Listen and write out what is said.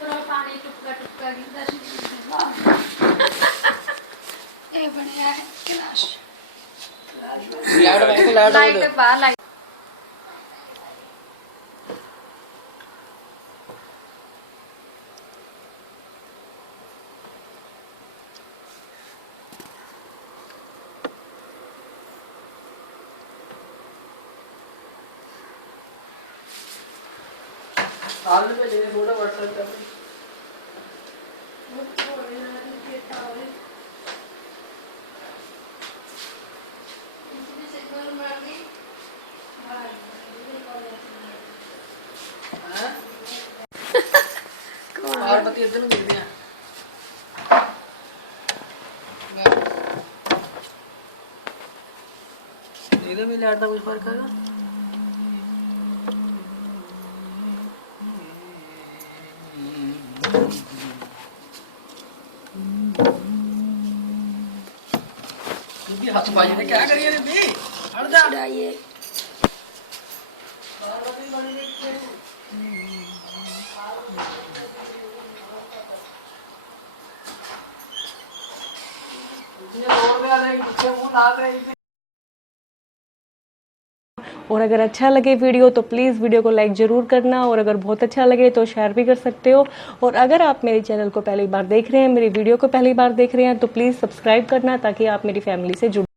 पानी टुपका टुपका गिरदा सी ये बढ़िया है कलाश लाइट बाहर लाइट आलू में लेने थोड़ा व्हाट्सएप कर पार्वती इधर मिल गया इधर में लाइट का कुछ फर्क है हाथ बाजी ने क्या करिए रे बी हट जा ये और अगर अच्छा लगे वीडियो तो प्लीज़ वीडियो को लाइक ज़रूर करना, और अगर बहुत अच्छा लगे तो शेयर भी कर सकते हो। और अगर आप मेरे चैनल को पहली बार देख रहे हैं, मेरी वीडियो को पहली बार देख रहे हैं, तो प्लीज़ सब्सक्राइब करना ताकि आप मेरी फैमिली से जुड़